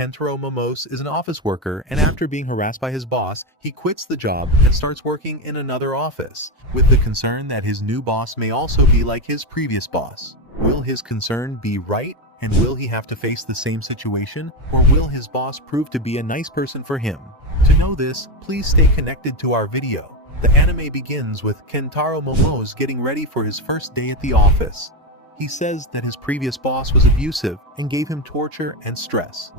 Kentaro Momose is an office worker, and after being harassed by his boss, he quits the job and starts working in another office, with the concern that his new boss may also be like his previous boss. Will his concern be right, and will he have to face the same situation, or will his boss prove to be a nice person for him? To know this, please stay connected to our video. The anime begins with Kentaro Momose getting ready for his first day at the office. He says that his previous boss was abusive and gave him torture and stress.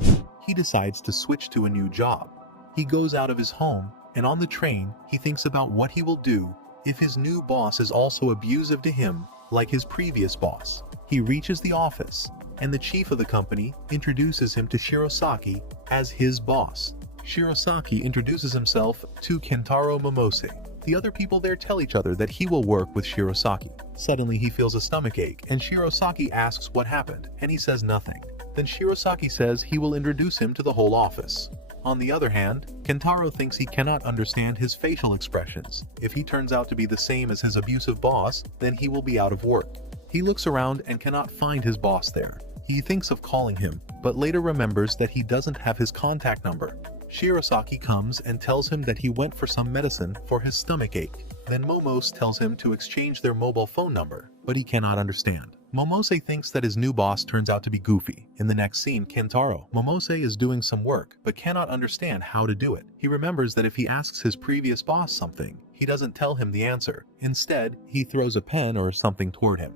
He decides to switch to a new job. He goes out of his home, and on the train, he thinks about what he will do if his new boss is also abusive to him, like his previous boss. He reaches the office, and the chief of the company introduces him to Shirosaki as his boss. Shirosaki introduces himself to Kentaro Momose. The other people there tell each other that he will work with Shirosaki. Suddenly he feels a stomachache, and Shirosaki asks what happened, and he says nothing. Then Shirosaki says he will introduce him to the whole office. On the other hand, Kentaro thinks he cannot understand his facial expressions. If he turns out to be the same as his abusive boss, then he will be out of work. He looks around and cannot find his boss there. He thinks of calling him, but later remembers that he doesn't have his contact number. Shirosaki comes and tells him that he went for some medicine for his stomachache. Then Momose tells him to exchange their mobile phone number, but he cannot understand. Momose thinks that his new boss turns out to be Goofy. In the next scene, Kentaro Momose is doing some work, but cannot understand how to do it. He remembers that if he asks his previous boss something, he doesn't tell him the answer. Instead, he throws a pen or something toward him.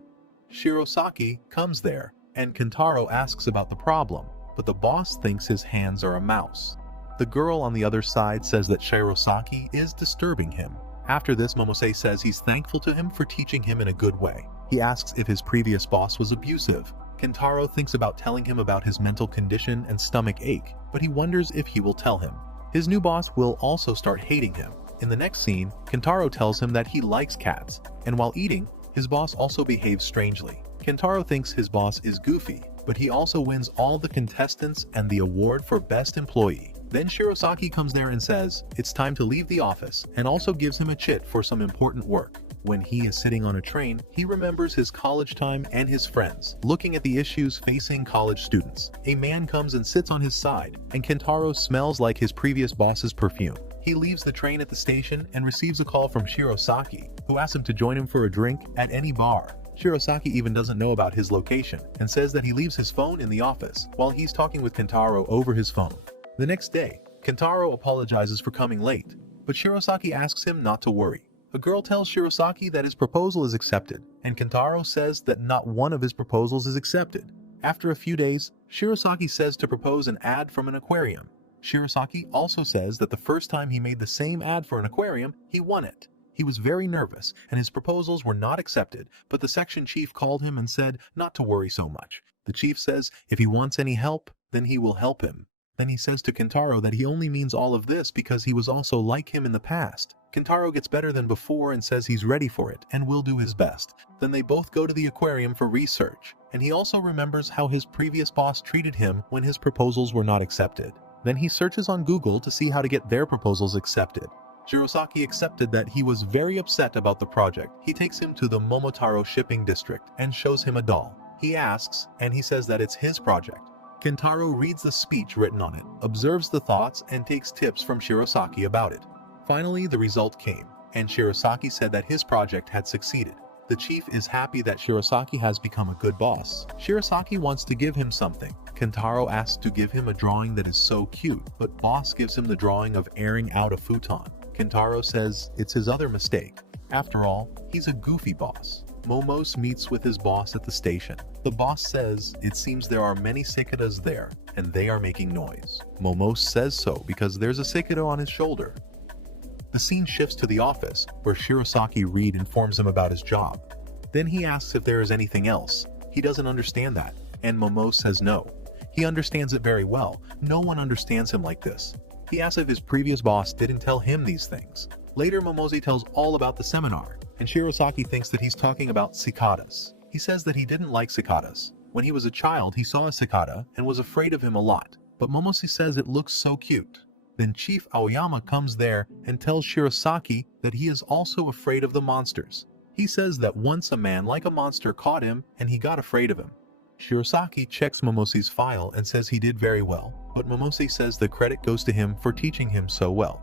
Shirosaki comes there, and Kentaro asks about the problem, but the boss thinks his hands are a mouse. The girl on the other side says that Shirosaki is disturbing him. After this, Momose says he's thankful to him for teaching him in a good way. He asks if his previous boss was abusive. Kentaro thinks about telling him about his mental condition and stomach ache, but he wonders if he will tell him. His new boss will also start hating him. In the next scene, Kentaro tells him that he likes cats, and while eating, his boss also behaves strangely. Kentaro thinks his boss is Goofy, but he also wins all the contestants and the award for best employee. Then Shirosaki comes there and says it's time to leave the office, and also gives him a chit for some important work. When he is sitting on a train, he remembers his college time and his friends, looking at the issues facing college students. A man comes and sits on his side, and Kentaro smells like his previous boss's perfume. He leaves the train at the station and receives a call from Shirosaki, who asks him to join him for a drink at any bar. Shirosaki even doesn't know about his location, and says that he leaves his phone in the office, while he's talking with Kentaro over his phone. The next day, Kentaro apologizes for coming late, but Shirosaki asks him not to worry. A girl tells Shirosaki that his proposal is accepted, and Kentaro says that not one of his proposals is accepted. After a few days, Shirosaki says to propose an ad from an aquarium. Shirosaki also says that the first time he made the same ad for an aquarium, he won it. He was very nervous, and his proposals were not accepted, but the section chief called him and said not to worry so much. The chief says if he wants any help, then he will help him. Then he says to Kentaro that he only means all of this because he was also like him in the past. Kentaro gets better than before and says he's ready for it and will do his best. Then they both go to the aquarium for research, and he also remembers how his previous boss treated him when his proposals were not accepted. Then he searches on Google to see how to get their proposals accepted. Shirosaki accepted that he was very upset about the project. He takes him to the Momotaro shipping district and shows him a doll. He asks, and he says that it's his project. Kentaro reads the speech written on it, observes the thoughts, and takes tips from Shirosaki about it. Finally, the result came, and Shirosaki said that his project had succeeded. The chief is happy that Shirosaki has become a good boss. Shirosaki wants to give him something. Kentaro asks to give him a drawing that is so cute, but boss gives him the drawing of airing out a futon. Kentaro says it's his other mistake. After all, he's a goofy boss. Momose meets with his boss at the station. The boss says it seems there are many cicadas there, and they are making noise. Momose says so because there's a cicada on his shoulder. The scene shifts to the office, where Shirosaki Reed informs him about his job. Then he asks if there is anything else. He doesn't understand that, and Momose says no. He understands it very well. No one understands him like this. He asks if his previous boss didn't tell him these things. Later, Momose tells all about the seminar, and Shirosaki thinks that he's talking about cicadas. He says that he didn't like cicadas. When he was a child, he saw a cicada and was afraid of him a lot, but Momose says it looks so cute. Then Chief Aoyama comes there and tells Shirosaki that he is also afraid of the monsters. He says that once a man like a monster caught him and he got afraid of him. Shirosaki checks Momose's file and says he did very well, but Momose says the credit goes to him for teaching him so well.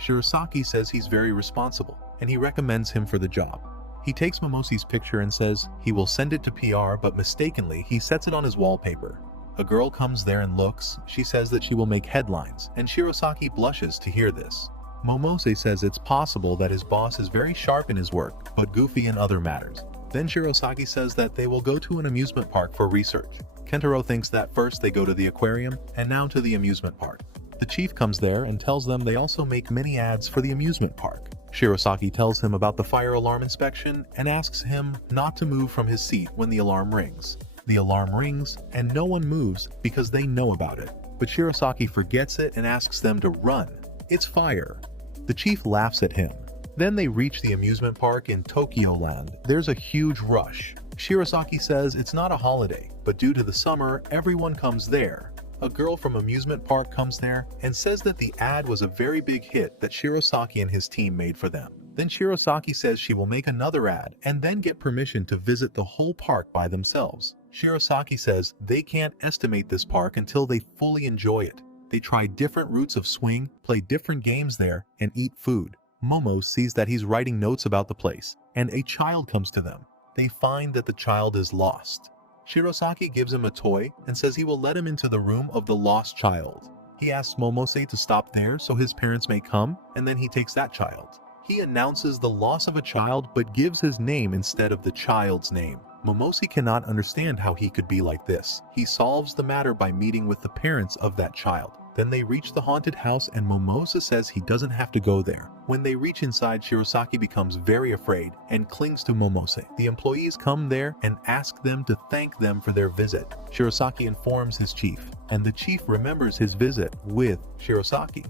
Shirosaki says he's very responsible, and he recommends him for the job. He takes Momose's picture and says he will send it to PR, but mistakenly he sets it on his wallpaper. A girl comes there and looks. She says that she will make headlines, and Shirosaki blushes to hear this. Momose says it's possible that his boss is very sharp in his work, but goofy in other matters. Then Shirosaki says that they will go to an amusement park for research. Kentaro thinks that first they go to the aquarium, and now to the amusement park. The chief comes there and tells them they also make many ads for the amusement park. Shirosaki tells him about the fire alarm inspection and asks him not to move from his seat when the alarm rings. The alarm rings and no one moves because they know about it. But Shirosaki forgets it and asks them to run. It's fire. The chief laughs at him. Then they reach the amusement park in Tokyo Land. There's a huge rush. Shirosaki says it's not a holiday, but due to the summer, everyone comes there. A girl from amusement park comes there and says that the ad was a very big hit that Shirosaki and his team made for them. Then Shirosaki says she will make another ad and then get permission to visit the whole park by themselves. Shirosaki says they can't estimate this park until they fully enjoy it. They try different routes of swing, play different games there, and eat food. Momose sees that he's writing notes about the place, and a child comes to them. They find that the child is lost. Shirosaki gives him a toy and says he will let him into the room of the lost child. He asks Momose to stop there so his parents may come, and then he takes that child. He announces the loss of a child but gives his name instead of the child's name. Momose cannot understand how he could be like this. He solves the matter by meeting with the parents of that child. Then they reach the haunted house and Momose says he doesn't have to go there. When they reach inside, Shirosaki becomes very afraid and clings to Momose. The employees come there and ask them to thank them for their visit. Shirosaki informs his chief, and the chief remembers his visit with Shirosaki.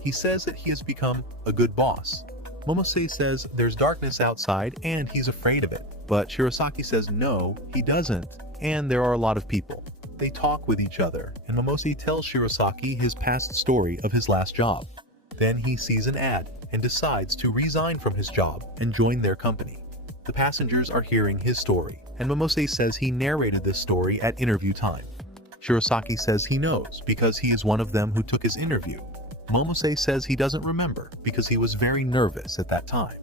He says that he has become a good boss. Momose says there's darkness outside and he's afraid of it. But Shirosaki says no, he doesn't, and there are a lot of people. They talk with each other, and Momose tells Shirosaki his past story of his last job. Then he sees an ad and decides to resign from his job and join their company. The passengers are hearing his story, and Momose says he narrated this story at interview time. Shirosaki says he knows because he is one of them who took his interview. Momose says he doesn't remember because he was very nervous at that time.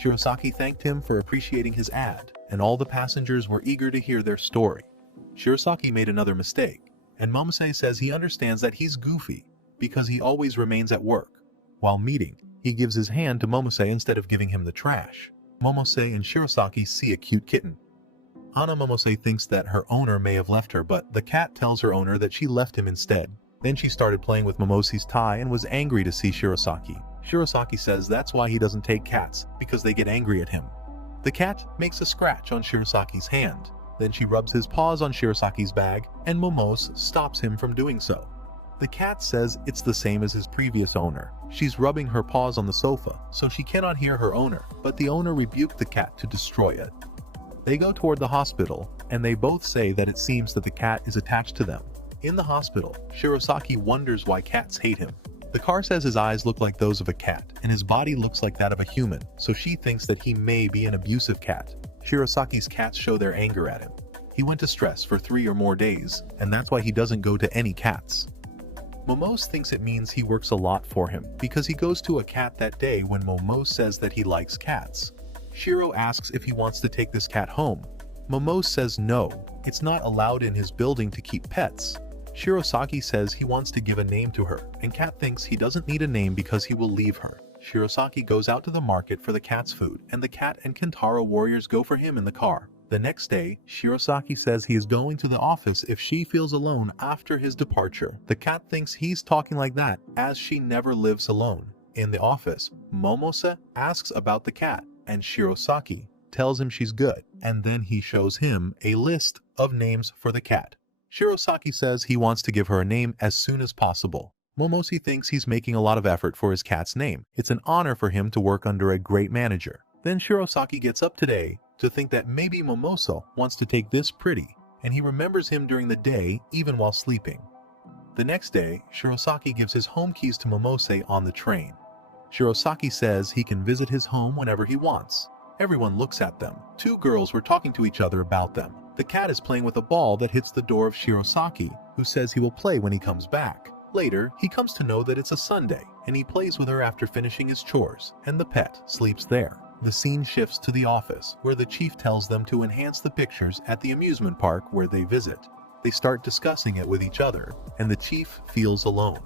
Shirosaki thanked him for appreciating his ad, and all the passengers were eager to hear their story. Shirosaki made another mistake, and Momose says he understands that he's goofy because he always remains at work. While meeting, he gives his hand to Momose instead of giving him the trash. Momose and Shirosaki see a cute kitten. Ana Momose thinks that her owner may have left her, but the cat tells her owner that she left him instead. Then she started playing with Momose's tie and was angry to see Shirosaki. Shirosaki says that's why he doesn't take cats, because they get angry at him. The cat makes a scratch on Shirosaki's hand. Then she rubs his paws on Shirosaki's bag, and Momose stops him from doing so. The cat says it's the same as his previous owner. She's rubbing her paws on the sofa, so she cannot hear her owner, but the owner rebuked the cat to destroy it. They go toward the hospital, and they both say that it seems that the cat is attached to them. In the hospital, Shirosaki wonders why cats hate him. The car says his eyes look like those of a cat, and his body looks like that of a human, so she thinks that he may be an abusive cat. Shirosaki's cats show their anger at him. He went to stress for 3 or more days, and that's why he doesn't go to any cats. Momose thinks it means he works a lot for him, because he goes to a cat that day when Momose says that he likes cats. Shiro asks if he wants to take this cat home. Momose says no, it's not allowed in his building to keep pets. Shirosaki says he wants to give a name to her, and Cat thinks he doesn't need a name because he will leave her. Shirosaki goes out to the market for the cat's food, and the cat and Kentaro warriors go for him in the car. The next day, Shirosaki says he is going to the office if she feels alone after his departure. The cat thinks he's talking like that, as she never lives alone. In the office, Momose asks about the cat, and Shirosaki tells him she's good, and then he shows him a list of names for the cat. Shirosaki says he wants to give her a name as soon as possible. Momose thinks he's making a lot of effort for his cat's name. It's an honor for him to work under a great manager. Then Shirosaki gets up today to think that maybe Momose wants to take this pretty, and he remembers him during the day even while sleeping. The next day, Shirosaki gives his home keys to Momose on the train. Shirosaki says he can visit his home whenever he wants. Everyone looks at them. 2 girls were talking to each other about them. The cat is playing with a ball that hits the door of Shirosaki, who says he will play when he comes back. Later, he comes to know that it's a Sunday, and he plays with her after finishing his chores, and the pet sleeps there. The scene shifts to the office, where the chief tells them to enhance the pictures at the amusement park where they visit. They start discussing it with each other, and the chief feels alone.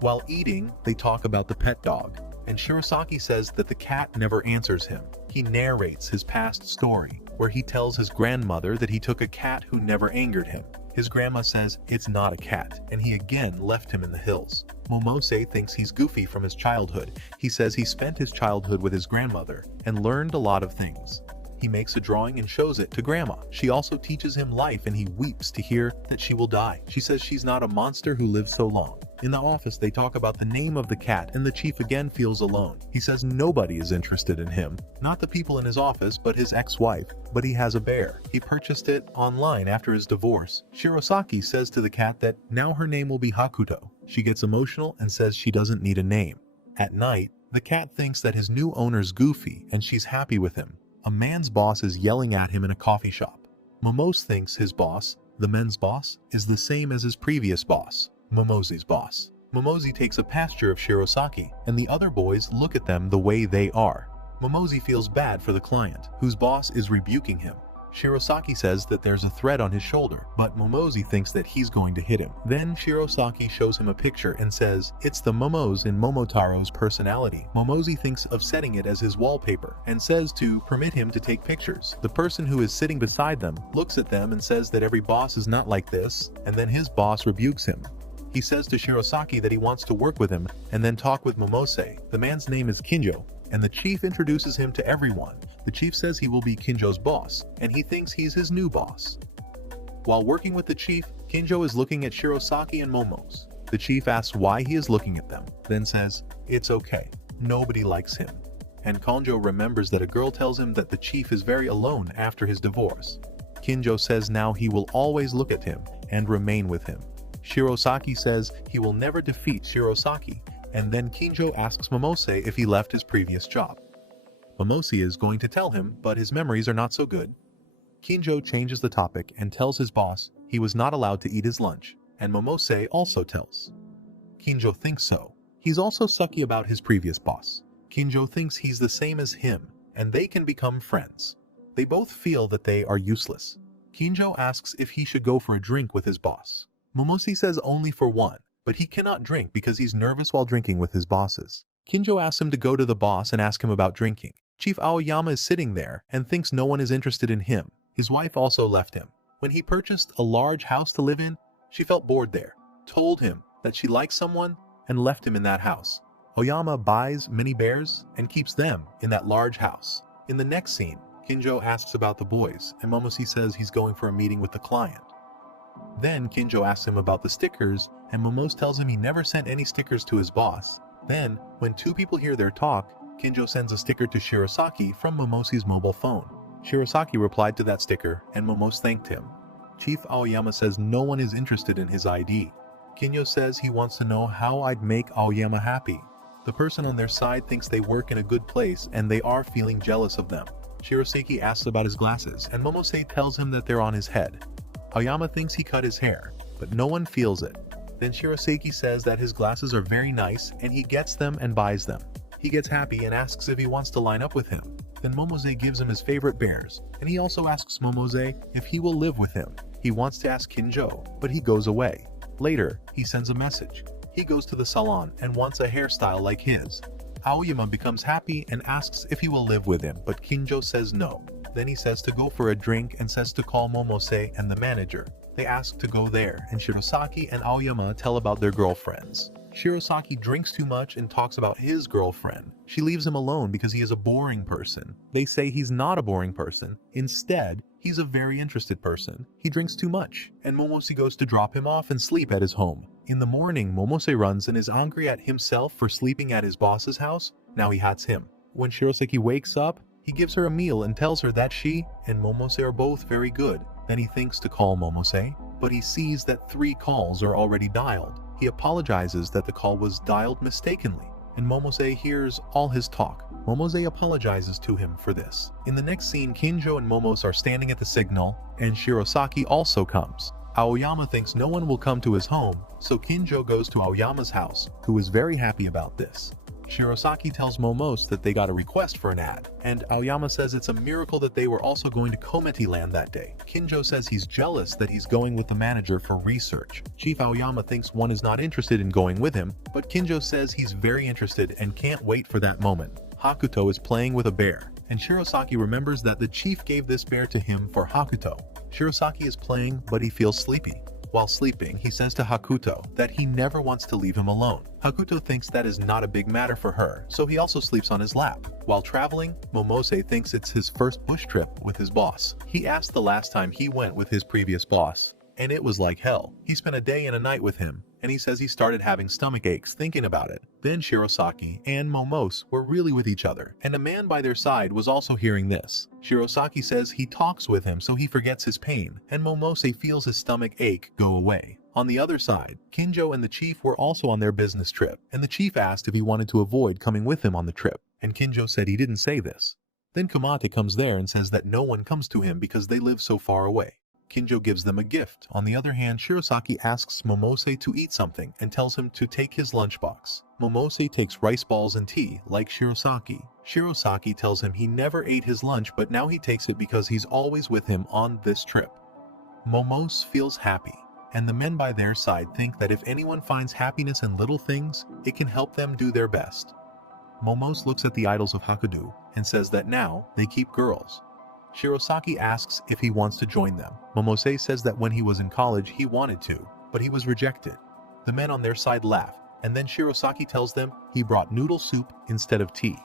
While eating, they talk about the pet dog, and Shirosaki says that the cat never answers him. He narrates his past story, where he tells his grandmother that he took a cat who never angered him. His grandma says it's not a cat, and he again left him in the hills. Momose thinks he's goofy from his childhood. He says he spent his childhood with his grandmother and learned a lot of things. He makes a drawing and shows it to Grandma. She also teaches him life, and he weeps to hear that she will die. She says she's not a monster who lives so long. In the office, they talk about the name of the cat, and the chief again feels alone. He says nobody is interested in him. Not the people in his office, but his ex-wife. But he has a bear. He purchased it online after his divorce. Shirosaki says to the cat that now her name will be Hakuto. She gets emotional and says she doesn't need a name. At night, the cat thinks that his new owner's goofy, and she's happy with him. A man's boss is yelling at him in a coffee shop. Momose thinks his boss, the men's boss, is the same as his previous boss, Momose's boss. Momose takes a pasture of Shirosaki, and the other boys look at them the way they are. Momose feels bad for the client, whose boss is rebuking him. Shirosaki says that there's a thread on his shoulder, but Momose thinks that he's going to hit him. Then Shirosaki shows him a picture and says it's the Momose in Momotaro's personality. Momose thinks of setting it as his wallpaper and says to permit him to take pictures. The person who is sitting beside them looks at them and says that every boss is not like this, and then his boss rebukes him. He says to Shirosaki that he wants to work with him and then talk with Momose. The man's name is Kinjo, and the chief introduces him to everyone. The chief says he will be Kinjo's boss, and he thinks he's his new boss. While working with the chief, Kinjo is looking at Shirosaki and Momose. The chief asks why he is looking at them, then says, "It's okay, nobody likes him." And Kinjo remembers that a girl tells him that the chief is very alone after his divorce. Kinjo says now he will always look at him and remain with him. Shirosaki says he will never defeat Shirosaki, and then Kinjo asks Momose if he left his previous job. Momose is going to tell him, but his memories are not so good. Kinjo changes the topic and tells his boss he was not allowed to eat his lunch, and Momose also tells. Kinjo thinks so. He's also sucky about his previous boss. Kinjo thinks he's the same as him, and they can become friends. They both feel that they are useless. Kinjo asks if he should go for a drink with his boss. Momose says only for one, but he cannot drink because he's nervous while drinking with his bosses. Kinjo asks him to go to the boss and ask him about drinking. Chief Aoyama is sitting there and thinks no one is interested in him. His wife also left him. When he purchased a large house to live in, she felt bored there, told him that she likes someone, and left him in that house. Oyama buys many bears and keeps them in that large house. In the next scene, Kinjo asks about the boys, and Momose says he's going for a meeting with the client. Then Kinjo asks him about the stickers, and Momose tells him he never sent any stickers to his boss. Then, when two people hear their talk, Kinjo sends a sticker to Shirosaki from Momose's mobile phone. Shirosaki replied to that sticker, and Momose thanked him. Chief Aoyama says no one is interested in his ID. Kinjo says he wants to know how I'd make Aoyama happy. The person on their side thinks they work in a good place, and they are feeling jealous of them. Shirosaki asks about his glasses, and Momose tells him that they're on his head. Aoyama thinks he cut his hair, but no one feels it. Then Shirosaki says that his glasses are very nice, and he gets them and buys them. He gets happy and asks if he wants to line up with him. Then Momose gives him his favorite bears, and he also asks Momose if he will live with him. He wants to ask Kinjo, but he goes away. Later, he sends a message. He goes to the salon and wants a hairstyle like his. Aoyama becomes happy and asks if he will live with him, but Kinjo says no. Then he says to go for a drink and says to call Momose and the manager. They ask to go there, and Shirosaki and Aoyama tell about their girlfriends. Shirosaki drinks too much and talks about his girlfriend. She leaves him alone because he is a boring person. They say he's not a boring person. Instead, he's a very interested person. He drinks too much, and Momose goes to drop him off and sleep at his home. In the morning, Momose runs and is angry at himself for sleeping at his boss's house. Now he hates him. When Shirosaki wakes up, he gives her a meal and tells her that she and Momose are both very good. Then he thinks to call Momose, but he sees that 3 calls are already dialed. He apologizes that the call was dialed mistakenly. and Momose hears all his talk. Momose apologizes to him for this. In the next scene, Kinjo and Momose are standing at the signal, and Shirosaki also comes. Aoyama thinks no one will come to his home, so Kinjo goes to Aoyama's house, who is very happy about this. Shirosaki tells Momose that they got a request for an ad, and Aoyama says it's a miracle that they were also going to Kometi Land that day. Kinjo says he's jealous that he's going with the manager for research. Chief Aoyama thinks one is not interested in going with him, but Kinjo says he's very interested and can't wait for that moment. Hakuto is playing with a bear, and Shirosaki remembers that the chief gave this bear to him for Hakuto. Shirosaki is playing, but he feels sleepy. While sleeping, he says to Hakuto that he never wants to leave him alone. Hakuto thinks that is not a big matter for her, so he also sleeps on his lap. While traveling, Momose thinks it's his first bush trip with his boss. He asked the last time he went with his previous boss, and it was like hell. He spent a day and a night with him, and he says he started having stomach aches thinking about it. Then Shirosaki and Momose were really with each other, and a man by their side was also hearing this. Shirosaki says he talks with him so he forgets his pain, and Momose feels his stomach ache go away. On the other side, Kinjo and the chief were also on their business trip, and the chief asked if he wanted to avoid coming with him on the trip, and Kinjo said he didn't say this. Then Kumate comes there and says that no one comes to him because they live so far away. Kinjo gives them a gift. On the other hand, Shirosaki asks Momose to eat something and tells him to take his lunchbox. Momose takes rice balls and tea, like Shirosaki. Shirosaki tells him he never ate his lunch, but now he takes it because he's always with him on this trip. Momose feels happy, and the men by their side think that if anyone finds happiness in little things, it can help them do their best. Momose looks at the idols of Hakudo and says that now they keep girls. Shirosaki asks if he wants to join them. Momose says that when he was in college he wanted to, but he was rejected. The men on their side laugh, and then Shirosaki tells them he brought noodle soup instead of tea.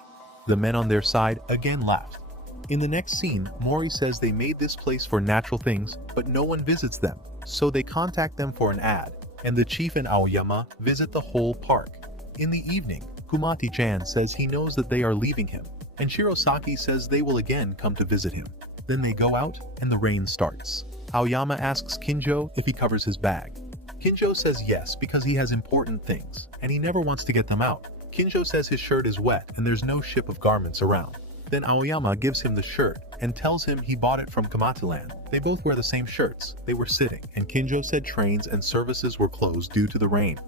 The men on their side again laugh. In the next scene, Mori says they made this place for natural things, but no one visits them, so they contact them for an ad, and the chief and Aoyama visit the whole park. In the evening, Kumate-chan says he knows that they are leaving him, and Shirosaki says they will again come to visit him. Then they go out, and the rain starts. Aoyama asks Kinjo if he covers his bag. Kinjo says yes because he has important things, and he never wants to get them out. Kinjo says his shirt is wet and there's no ship of garments around. Then Aoyama gives him the shirt and tells him he bought it from Komate-land. They both wear the same shirts. They were sitting, and Kinjo said trains and services were closed due to the rain.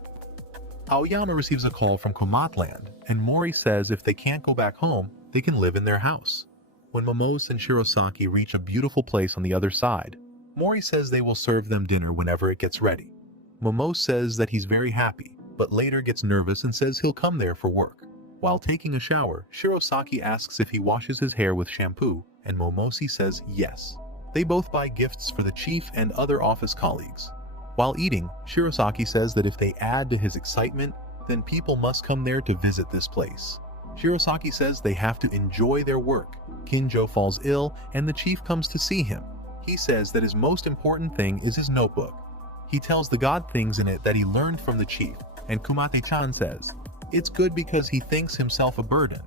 Aoyama receives a call from Komate-land, and Mori says if they can't go back home, they can live in their house. When Momose and Shirosaki reach a beautiful place on the other side, Mori says they will serve them dinner whenever it gets ready. Momose says that he's very happy, but later gets nervous and says he'll come there for work. While taking a shower, Shirosaki asks if he washes his hair with shampoo, and Momose says yes. They both buy gifts for the chief and other office colleagues. While eating, Shirosaki says that if they add to his excitement, then people must come there to visit this place. Shirosaki says they have to enjoy their work. Kinjo falls ill, and the chief comes to see him. He says that his most important thing is his notebook. He tells the god things in it that he learned from the chief, and Kumate-chan says, it's good because he thinks himself a burden.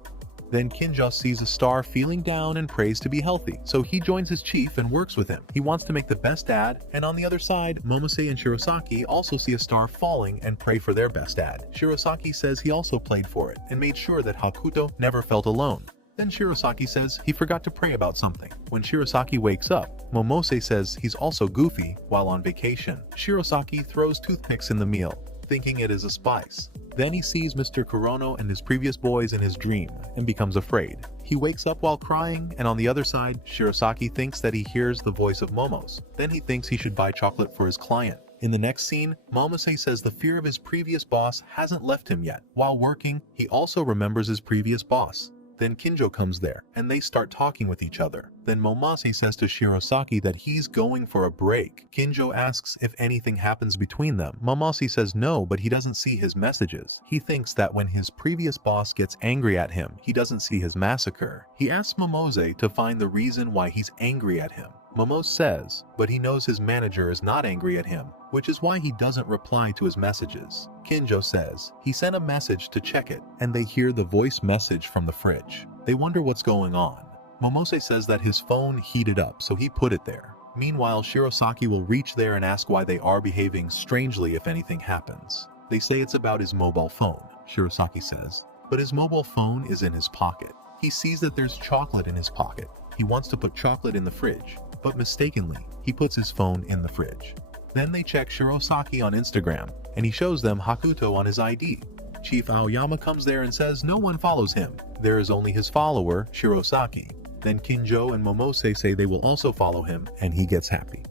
Then Kinjo sees a star feeling down and prays to be healthy, so he joins his chief and works with him. He wants to make the best ad, and on the other side, Momose and Shirosaki also see a star falling and pray for their best ad. Shirosaki says he also played for it and made sure that Hakuto never felt alone. Then Shirosaki says he forgot to pray about something. When Shirosaki wakes up, Momose says he's also goofy while on vacation. Shirosaki throws toothpicks in the meal, thinking it is a spice. Then he sees Mr. Kurono and his previous boys in his dream and becomes afraid. He wakes up while crying, and on the other side, Shirosaki thinks that he hears the voice of Momose. Then he thinks he should buy chocolate for his client. In the next scene, Momose says the fear of his previous boss hasn't left him yet. While working, he also remembers his previous boss. Then Kinjo comes there, and they start talking with each other. Then Momose says to Shirosaki that he's going for a break. Kinjo asks if anything happens between them. Momose says no, but he doesn't see his messages. He thinks that when his previous boss gets angry at him, he doesn't see his massacre. He asks Momose to find the reason why he's angry at him. Momose says, but he knows his manager is not angry at him, which is why he doesn't reply to his messages. Kinjo says he sent a message to check it, and they hear the voice message from the fridge. They wonder what's going on. Momose says that his phone heated up, so he put it there. Meanwhile, Shirosaki will reach there and ask why they are behaving strangely if anything happens. They say it's about his mobile phone, Shirosaki says. but his mobile phone is in his pocket. He sees that there's chocolate in his pocket. He wants to put chocolate in the fridge, but mistakenly, he puts his phone in the fridge. Then they check Shirosaki on Instagram, and he shows them Hakuto on his ID. Chief Aoyama comes there and says no one follows him. There is only his follower, Shirosaki. Then Kinjo and Momose say they will also follow him, and he gets happy.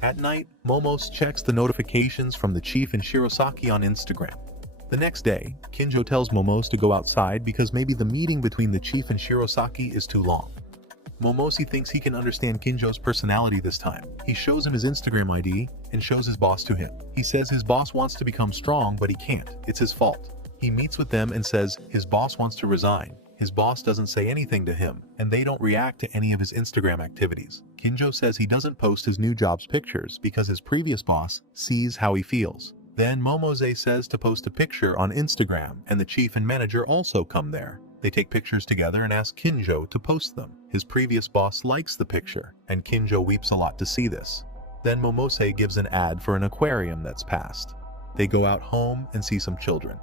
At night, Momose checks the notifications from the chief and Shirosaki on Instagram. The next day, Kinjo tells Momose to go outside because maybe the meeting between the chief and Shirosaki is too long. Momose thinks he can understand Kinjo's personality this time. He shows him his Instagram ID and shows his boss to him. He says his boss wants to become strong, but he can't. It's his fault. He meets with them and says his boss wants to resign. His boss doesn't say anything to him, and they don't react to any of his Instagram activities. Kinjo says he doesn't post his new job's pictures because his previous boss sees how he feels. Then Momose says to post a picture on Instagram, and the chief and manager also come there. They take pictures together and ask Kinjo to post them. His previous boss likes the picture, and Kinjo weeps a lot to see this. Then Momose gives an ad for an aquarium that's passed. They go out home and see some children.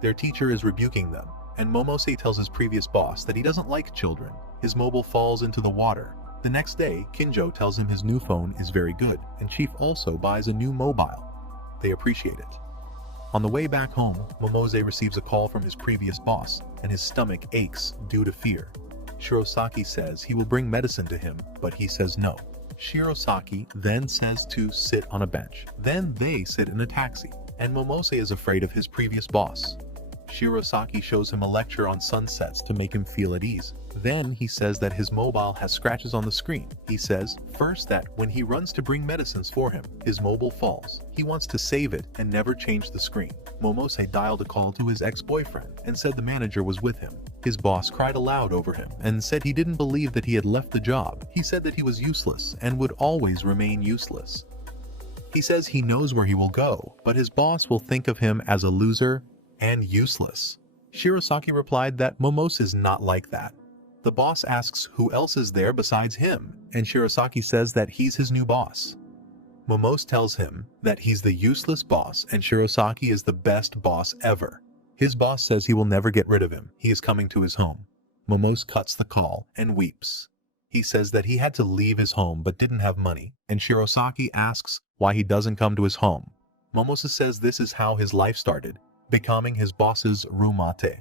Their teacher is rebuking them, and Momose tells his previous boss that he doesn't like children. His mobile falls into the water. The next day, Kinjo tells him his new phone is very good, and Chief also buys a new mobile. They appreciate it. On the way back home, Momose receives a call from his previous boss, and his stomach aches due to fear. Shirosaki says he will bring medicine to him, but he says no. Shirosaki then says to sit on a bench. Then they sit in a taxi, and Momose is afraid of his previous boss. Shirosaki shows him a lecture on sunsets to make him feel at ease. Then he says that his mobile has scratches on the screen. He says, first, that when he runs to bring medicines for him, his mobile falls. He wants to save it and never change the screen. Momose dialed a call to his ex-boyfriend and said the manager was with him. His boss cried aloud over him and said he didn't believe that he had left the job. He said that he was useless and would always remain useless. He says he knows where he will go, but his boss will think of him as a loser and useless. Shirosaki replied that Momose is not like that. The boss asks who else is there besides him, and Shirosaki says that he's his new boss. Momose tells him that he's the useless boss and Shirosaki is the best boss ever. His boss says he will never get rid of him. He is coming to his home. Momose cuts the call and weeps. He says that he had to leave his home but didn't have money, and Shirosaki asks why he doesn't come to his home. Momose says this is how his life started, becoming his boss's roommate.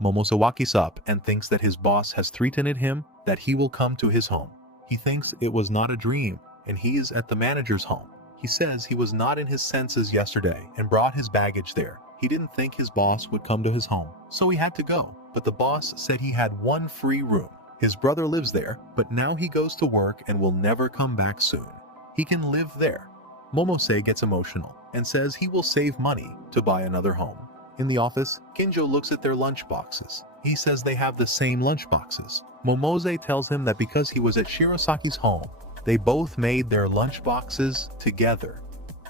Momose wakes up and thinks that his boss has threatened him that he will come to his home. He thinks it was not a dream and he is at the manager's home. He says he was not in his senses yesterday and brought his baggage there. He didn't think his boss would come to his home, so he had to go. But the boss said he had one free room. His brother lives there, but now he goes to work and will never come back soon. He can live there. Momose gets emotional and says he will save money to buy another home. In the office, Kinjo looks at their lunch boxes. He says they have the same lunch boxes. Momose tells him that because he was at Shirosaki's home, they both made their lunch boxes together.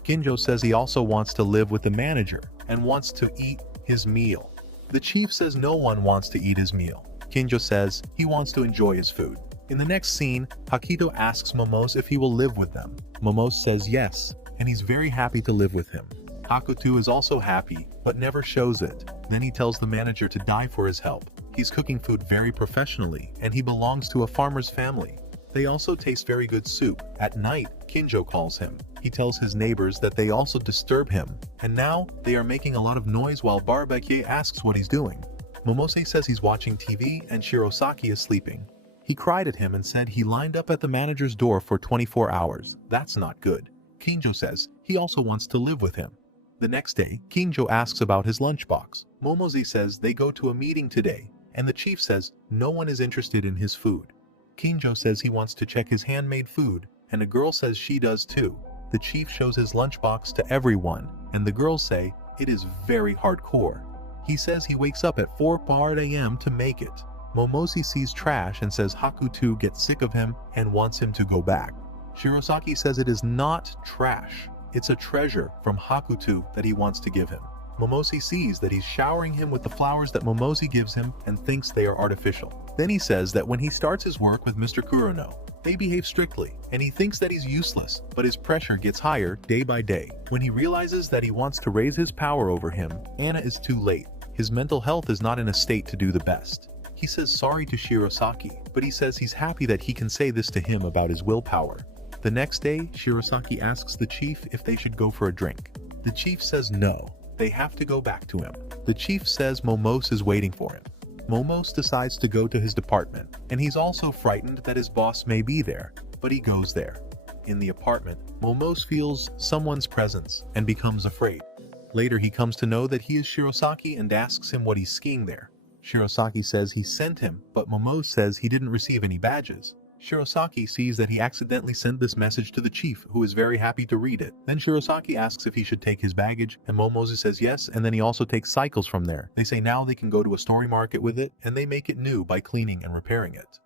Kinjo says he also wants to live with the manager and wants to eat his meal. The chief says no one wants to eat his meal. Kinjo says he wants to enjoy his food. In the next scene, Hakito asks Momose if he will live with them. Momose says yes, and he's very happy to live with him. Hakuto is also happy, but never shows it. Then he tells the manager to die for his help. He's cooking food very professionally, and he belongs to a farmer's family. They also taste very good soup. At night, Kinjo calls him. He tells his neighbors that they also disturb him, and now they are making a lot of noise while Barbecue asks what he's doing. Momose says he's watching TV and Shirosaki is sleeping. He cried at him and said he lined up at the manager's door for 24 hours. That's not good. Kinjo says he also wants to live with him. The next day, Kinjo asks about his lunchbox. Momose says they go to a meeting today, and the chief says no one is interested in his food. Kinjo says he wants to check his handmade food, and a girl says she does too. The chief shows his lunchbox to everyone, and the girls say it is very hardcore. He says he wakes up at 4 a.m. to make it. Momose sees trash and says Hakuto gets sick of him and wants him to go back. Shirosaki says it is not trash. It's a treasure from Hakuto that he wants to give him. Momose sees that he's showering him with the flowers that Momose gives him and thinks they are artificial. Then he says that when he starts his work with Mr. Kurono, they behave strictly, and he thinks that he's useless, but his pressure gets higher day by day. When he realizes that he wants to raise his power over him, Anna is too late. His mental health is not in a state to do the best. He says sorry to Shirosaki, but he says he's happy that he can say this to him about his willpower. The next day, Shirosaki asks the chief if they should go for a drink. The chief says no, they have to go back to him. The chief says Momose is waiting for him. Momose decides to go to his department, and he's also frightened that his boss may be there, but he goes there. In the apartment, Momose feels someone's presence and becomes afraid. Later he comes to know that he is Shirosaki and asks him what he's skiing there. Shirosaki says he sent him, but Momose says he didn't receive any badges. Shirosaki sees that he accidentally sent this message to the chief, who is very happy to read it. Then Shirosaki asks if he should take his baggage, and Momose says yes, and then he also takes cycles from there. They say now they can go to a story market with it, and they make it new by cleaning and repairing it.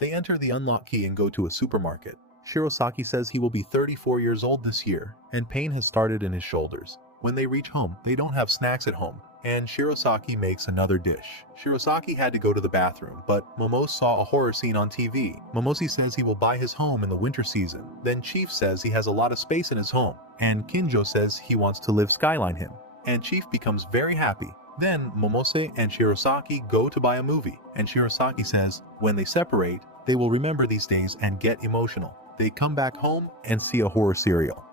They enter the unlock key and go to a supermarket. Shirosaki says he will be 34 years old this year, and pain has started in his shoulders. When they reach home, they don't have snacks at home, and Shirosaki makes another dish. Shirosaki had to go to the bathroom, but Momose saw a horror scene on TV. Momose says he will buy his home in the winter season. Then Chief says he has a lot of space in his home, and Kinjo says he wants to live skyline him. And Chief becomes very happy. Then Momose and Shirosaki go to buy a movie, and Shirosaki says when they separate, they will remember these days and get emotional. They come back home and see a horror serial.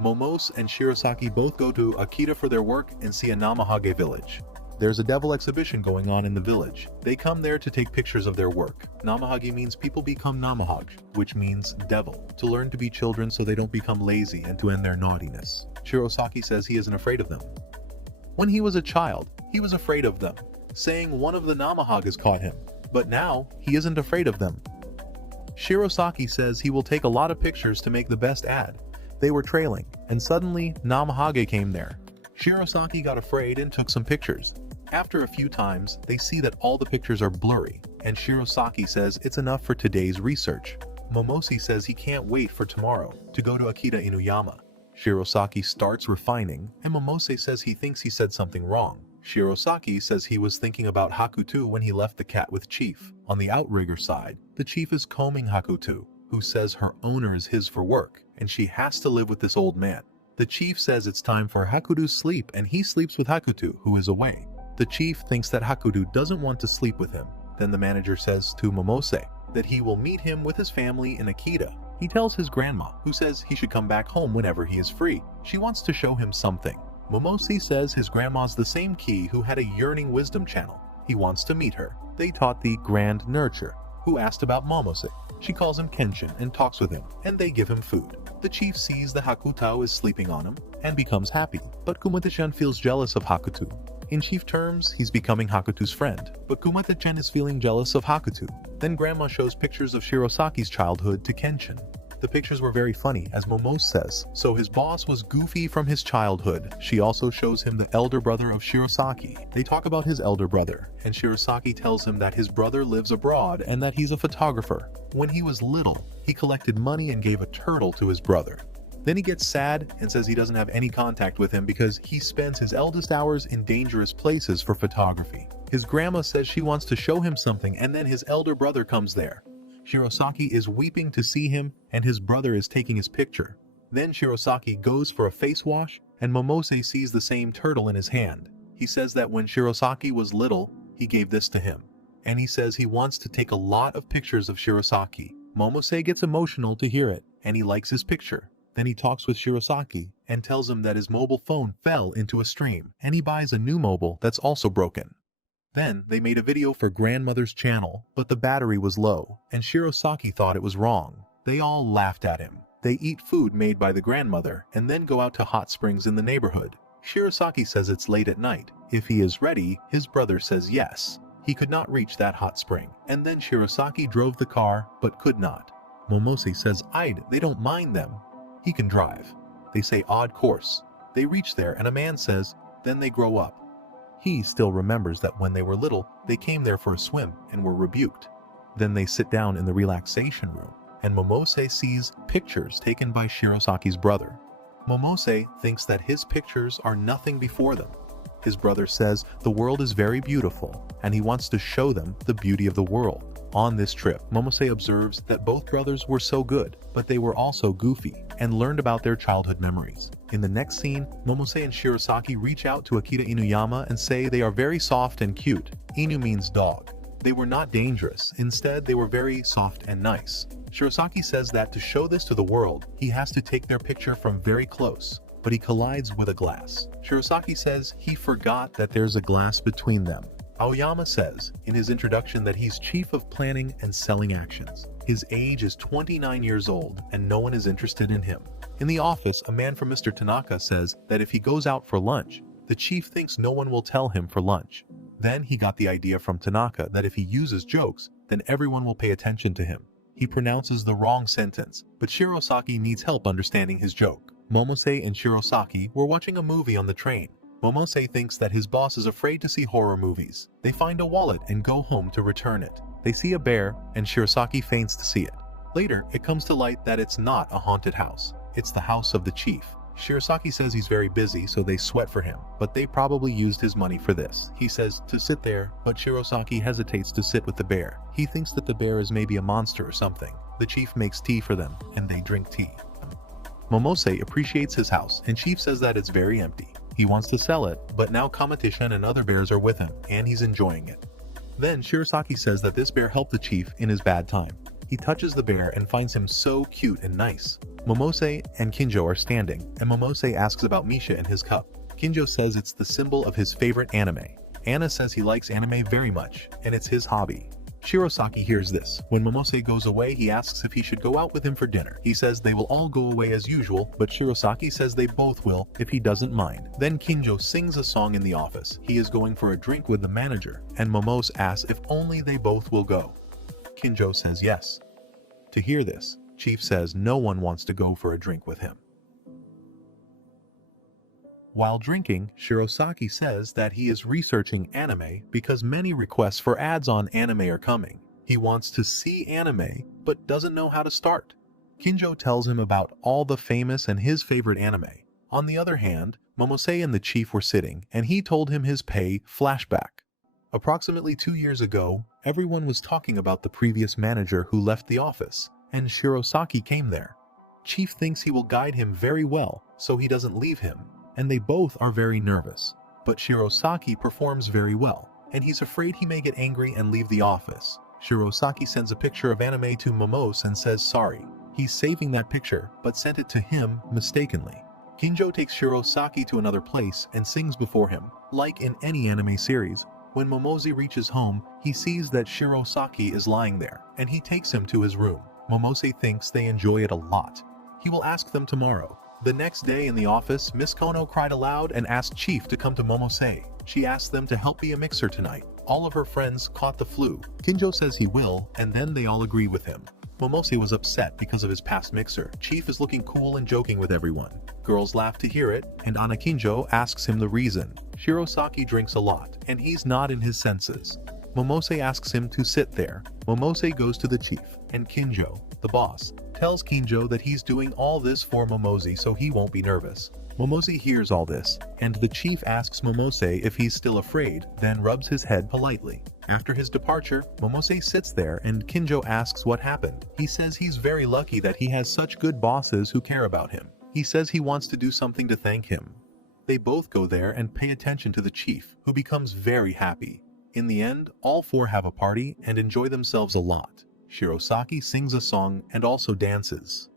Momose and Shirosaki both go to Akita for their work and see a Namahage village. There's a devil exhibition going on in the village. They come there to take pictures of their work. Namahage means people become Namahage, which means devil, to learn to be children so they don't become lazy and to end their naughtiness. Shirosaki says he isn't afraid of them. When he was a child, he was afraid of them, saying one of the Namahages caught him, but now he isn't afraid of them. Shirosaki says he will take a lot of pictures to make the best ad. They were trailing, and suddenly Namahage came there. Shirosaki got afraid and took some pictures. After a few times, they see that all the pictures are blurry, and Shirosaki says it's enough for today's research. Momose says he can't wait for tomorrow to go to Akita Inuyama. Shirosaki starts refining, and Momose says he thinks he said something wrong. Shirosaki says he was thinking about Hakuto when he left the cat with Chief. On the outrigger side, the Chief is combing Hakuto, who says her owner is his for work, and she has to live with this old man. The chief says it's time for Hakuto's sleep, and he sleeps with Hakuto, who is away. The chief thinks that Hakuto doesn't want to sleep with him. Then the manager says to Momose that he will meet him with his family in Akita. He tells his grandma, who says he should come back home whenever he is free. She wants to show him something. Momose says his grandma's the same Key who had a yearning wisdom channel. He wants to meet her. They taught the Grand Nurture, who asked about Momose. She calls him Kenshin and talks with him, and they give him food. The chief sees that Hakuto is sleeping on him and becomes happy, but Kumate-chan feels jealous of Hakuto. In chief terms, he's becoming Hakuto's friend, but Kumate-chan is feeling jealous of Hakuto. Then Grandma shows pictures of Shirosaki's childhood to Kenshin. The pictures were very funny, as Momose says, so his boss was Goofy from his childhood. She also shows him the elder brother of Shirosaki. They talk about his elder brother, and Shirosaki tells him that his brother lives abroad and that he's a photographer. When he was little, he collected money and gave a turtle to his brother. Then he gets sad and says he doesn't have any contact with him because he spends his eldest hours in dangerous places for photography. His grandma says she wants to show him something, and then his elder brother comes there. Shirosaki is weeping to see him, and his brother is taking his picture. Then Shirosaki goes for a face wash, and Momose sees the same turtle in his hand. He says that when Shirosaki was little, he gave this to him. And he says he wants to take a lot of pictures of Shirosaki. Momose gets emotional to hear it, and he likes his picture. Then he talks with Shirosaki and tells him that his mobile phone fell into a stream, and he buys a new mobile that's also broken. Then they made a video for grandmother's channel, but the battery was low, and Shirosaki thought it was wrong. They all laughed at him. They eat food made by the grandmother and then go out to hot springs in the neighborhood. Shirosaki says it's late at night. If he is ready, his brother says yes. He could not reach that hot spring, and then Shirosaki drove the car, but could not. Momose says they don't mind them. He can drive. They say odd course. They reach there, and a man says, then they grow up. He still remembers that when they were little, they came there for a swim and were rebuked. Then they sit down in the relaxation room, and Momose sees pictures taken by Shirosaki's brother. Momose thinks that his pictures are nothing before them. His brother says the world is very beautiful, and he wants to show them the beauty of the world. On this trip, Momose observes that both brothers were so good, but they were also goofy, and learned about their childhood memories. In the next scene, Momose and Shirosaki reach out to Akira Inuyama and say they are very soft and cute. Inu means dog. They were not dangerous, instead they were very soft and nice. Shirosaki says that to show this to the world, he has to take their picture from very close, but he collides with a glass. Shirosaki says he forgot that there's a glass between them. Aoyama says in his introduction that he's chief of planning and selling actions. His age is 29 years old and no one is interested in him. In the office, a man from Mr. Tanaka says that if he goes out for lunch, the chief thinks no one will tell him for lunch. Then he got the idea from Tanaka that if he uses jokes, then everyone will pay attention to him. He pronounces the wrong sentence, but Shirosaki needs help understanding his joke. Momose and Shirosaki were watching a movie on the train. Momose thinks that his boss is afraid to see horror movies. They find a wallet and go home to return it. They see a bear, and Shirosaki faints to see it. Later, it comes to light that it's not a haunted house. It's the house of the chief. Shirosaki says he's very busy, so they sweat for him, but they probably used his money for this. He says to sit there, but Shirosaki hesitates to sit with the bear. He thinks that the bear is maybe a monster or something. The chief makes tea for them, and they drink tea. Momose appreciates his house, and chief says that it's very empty. He wants to sell it, but now Competition and other bears are with him, and he's enjoying it. Then Shirosaki says that this bear helped the chief in his bad time. He touches the bear and finds him so cute and nice. Momose and Kinjo are standing, and Momose asks about Misha and his cup. Kinjo says it's the symbol of his favorite anime. Anna says he likes anime very much, and it's his hobby. Shirosaki hears this. When Momose goes away, he asks if he should go out with him for dinner. He says they will all go away as usual, but Shirosaki says they both will if he doesn't mind. Then Kinjo sings a song in the office. He is going for a drink with the manager, and Momose asks if only they both will go. Kinjo says yes. To hear this, Chief says no one wants to go for a drink with him. While drinking, Shirosaki says that he is researching anime because many requests for ads on anime are coming. He wants to see anime, but doesn't know how to start. Kinjo tells him about all the famous and his favorite anime. On the other hand, Momose and the chief were sitting, and he told him his pay flashback. Approximately 2 years ago, everyone was talking about the previous manager who left the office, and Shirosaki came there. Chief thinks he will guide him very well, so he doesn't leave him. And they both are very nervous. But Shirosaki performs very well, and he's afraid he may get angry and leave the office. Shirosaki sends a picture of anime to Momose and says sorry. He's saving that picture, but sent it to him mistakenly. Kinjo takes Shirosaki to another place and sings before him, like in any anime series. When Momose reaches home, he sees that Shirosaki is lying there, and he takes him to his room. Momose thinks they enjoy it a lot. He will ask them tomorrow. The next day in the office, Miss Kono cried aloud and asked Chief to come to Momose. She asked them to help be a mixer tonight. All of her friends caught the flu. Kinjo says he will, and then they all agree with him. Momose was upset because of his past mixer. Chief is looking cool and joking with everyone. Girls laugh to hear it, and Ana Kinjo asks him the reason. Shirosaki drinks a lot, and he's not in his senses. Momose asks him to sit there. Momose goes to the chief, and Kinjo, the boss, tells Kinjo that he's doing all this for Momose so he won't be nervous. Momose hears all this, and the chief asks Momose if he's still afraid, then rubs his head politely. After his departure, Momose sits there and Kinjo asks what happened. He says he's very lucky that he has such good bosses who care about him. He says he wants to do something to thank him. They both go there and pay attention to the chief, who becomes very happy. In the end, all four have a party and enjoy themselves a lot. Shirosaki sings a song and also dances.